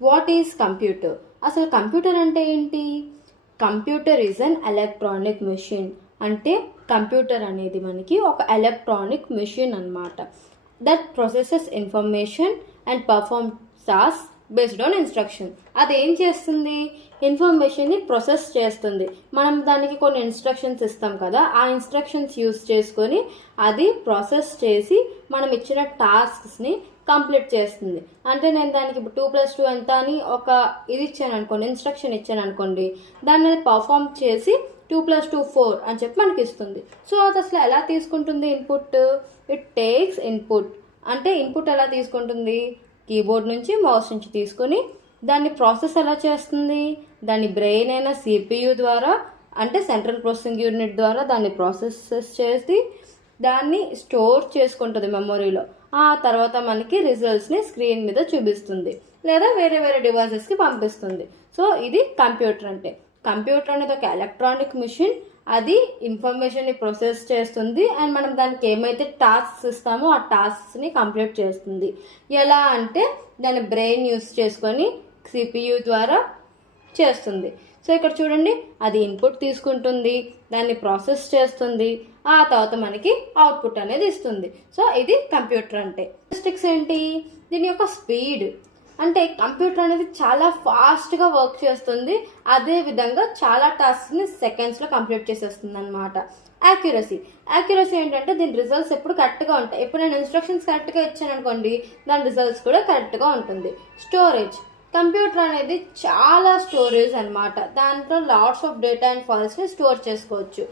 What is computer? అసలు computer అంటే ఏంటి? Computer is an electronic machine. అంటే కంప్యూటర్ అనేది మనకి ఒక ఎలక్ట్రానిక్ మెషిన్ అన్నమాట. That processes information and perform task based on instruction. అది ఏం చేస్తుంది? ఇన్ఫర్మేషన్ని ప్రాసెస్ చేస్తుంది. మనం దానికి కొన్ని ఇన్స్ట్రక్షన్స్ ఇస్తాం కదా, ఆ ఇన్స్ట్రక్షన్స్ యూస్ చేసుకొని అది ప్రాసెస్ చేసి మనం ఇచ్చిన టాస్క్స్ని కంప్లీట్ చేస్తుంది. అంటే నేను దానికి ఇప్పుడు 2+2 ఎంత అని ఒక ఇది ఇచ్చాను అనుకోండి, ఇన్స్ట్రక్షన్ ఇచ్చాను అనుకోండి, దాన్ని పర్ఫామ్ చేసి 2+2 4 అని చెప్పి మనకి ఇస్తుంది. సో అది అసలు ఎలా తీసుకుంటుంది ఇన్పుట్? It takes input. అంటే ఇన్పుట్ ఎలా తీసుకుంటుంది? కీబోర్డ్ నుంచి, మౌస్ నుంచి తీసుకొని దాన్ని ప్రాసెస్ ఎలా చేస్తుంది? దాని బ్రెయిన్ అయిన CPU ద్వారా, అంటే సెంట్రల్ ప్రాసెసింగ్ యూనిట్ ద్వారా దాన్ని ప్రాసెస్ చేసి దాన్ని స్టోర్ చేసుకుంటుంది మెమొరీలో. ఆ తర్వాత మనకి రిజల్ట్స్ని స్క్రీన్ మీద చూపిస్తుంది లేదా వేరే వేరే డివైసెస్కి పంపిస్తుంది. సో ఇది కంప్యూటర్ అంటే. కంప్యూటర్ అనేది ఒక ఎలక్ట్రానిక్ మిషన్. అది ఇన్ఫర్మేషన్ని ప్రాసెస్ చేస్తుంది అండ్ మనం దానికి ఏమైతే టాస్క్స్ ఇస్తామో ఆ టాస్క్స్ని కంప్లీట్ చేస్తుంది. ఎలా అంటే దాని బ్రెయిన్ యూస్ చేసుకొని CPU ద్వారా చేస్తుంది. సో ఇక్కడ చూడండి, అది ఇన్పుట్ తీసుకుంటుంది, దాన్ని ప్రాసెస్ చేస్తుంది, ఆ తర్వాత మనకి అవుట్పుట్ అనేది ఇస్తుంది. సో ఇది కంప్యూటర్ అంటే. స్టాటిస్టిక్స్ ఏంటి? దీని యొక్క స్పీడ్. అంటే కంప్యూటర్ అనేది చాలా ఫాస్ట్గా వర్క్ చేస్తుంది, అదే విధంగా చాలా టాస్క్ని సెకండ్స్లో కంప్లీట్ చేసేస్తుంది అనమాట. యాక్యురసీ ఏంటంటే దీని రిజల్ట్స్ ఎప్పుడు కరెక్ట్గా ఉంటాయి. ఎప్పుడు నేను ఇన్స్ట్రక్షన్స్ కరెక్ట్గా ఇచ్చాను అనుకోండి, దాని రిజల్ట్స్ కూడా కరెక్ట్గా ఉంటుంది. స్టోరేజ్. కంప్యూటర్ అనేది చాలా స్టోరేజ్ అనమాట. దాంట్లో లాట్స్ ఆఫ్ డేటా అండ్ ఫైల్స్ని స్టోర్ చేసుకోవచ్చు.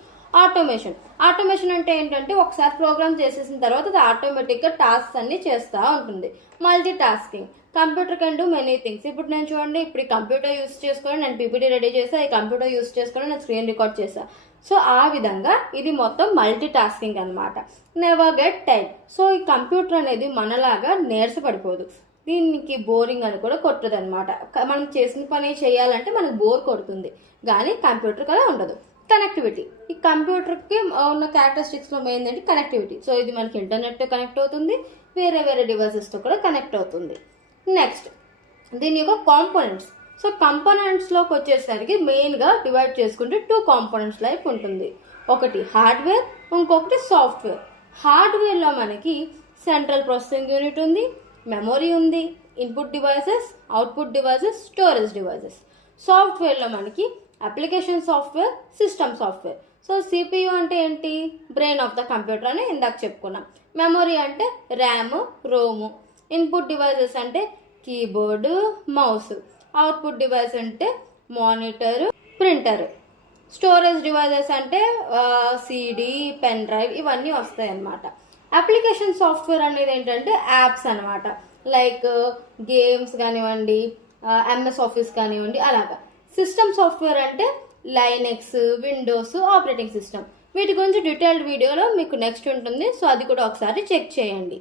ఆటోమేషన్ అంటే ఏంటంటే ఒకసారి ప్రోగ్రామ్ చేసేసిన తర్వాత అది ఆటోమేటిక్గా టాస్క్స్ అన్ని చేస్తూ ఉంటుంది. Multi tasking. Computer can do many things. ఇప్పుడు నేను చూడండి, ఇప్పుడు ఈ కంప్యూటర్ యూస్ చేసుకొని నేను PPT రెడీ చేసా, ఈ కంప్యూటర్ యూస్ చేసుకొని నేను స్క్రీన్ రికార్డ్ చేసా. సో ఆ విధంగా ఇది మొత్తం మల్టీ టాస్కింగ్ అనమాట. Never get tired. సో ఈ కంప్యూటర్ అనేది మనలాగా నీరసపడిపోదు, దీనికి బోరింగ్ అని కూడా కొట్టదు అనమాట. మనం చేసిన పని చేయాలంటే మనకు బోర్ కొడుతుంది, కానీ కంప్యూటర్ కదా ఉండదు. కనెక్టివిటీ. ఈ కంప్యూటర్కి ఉన్న క్యారెక్టరిస్టిక్స్లో మెయిన్ ఏంటి? కనెక్టివిటీ. సో ఇది మనకి ఇంటర్నెట్తో కనెక్ట్ అవుతుంది, వేరే వేరే డివైసెస్తో కూడా కనెక్ట్ అవుతుంది. నెక్స్ట్ దీని యొక్క కాంపోనెంట్స్. సో కంపోనెంట్స్లోకి వచ్చేసరికి మెయిన్గా డివైడ్ చేసుకుంటే 2 కాంపోనెంట్స్ లైఫ్ ఉంటుంది. ఒకటి హార్డ్వేర్, ఇంకొకటి సాఫ్ట్వేర్. హార్డ్వేర్లో మనకి సెంట్రల్ ప్రాసెసింగ్ యూనిట్ ఉంది, మెమొరీ ఉంది, input devices, output devices, storage devices. సాఫ్ట్వేర్లో మనకి application software, system software. So CPU అంటే ఏంటి? బ్రెయిన్ ఆఫ్ ద కంప్యూటర్ అని ఇందాక చెప్పుకున్నాం. మెమొరీ అంటే ర్యామ్, రోము. ఇన్పుట్ డివైసెస్ అంటే కీబోర్డు, మౌస్. అవుట్పుట్ డివైస్ అంటే మానిటర్, ప్రింటర్. స్టోరేజ్ డివైసెస్ అంటే CD, పెన్ డ్రైవ్, ఇవన్నీ వస్తాయి అన్నమాట. అప్లికేషన్ సాఫ్ట్వేర్ అనేది ఏంటంటే యాప్స్ అనమాట. లైక్ గేమ్స్ కానివ్వండి, MS ఆఫీస్ కానివ్వండి, అలాగా. సిస్టమ్ సాఫ్ట్వేర్ అంటే లైనెక్స్, విండోస్, ఆపరేటింగ్ సిస్టమ్. వీటి గురించి డీటెయిల్డ్ వీడియోలో మీకు నెక్స్ట్ ఉంటుంది. సో అది కూడా ఒకసారి చెక్ చేయండి.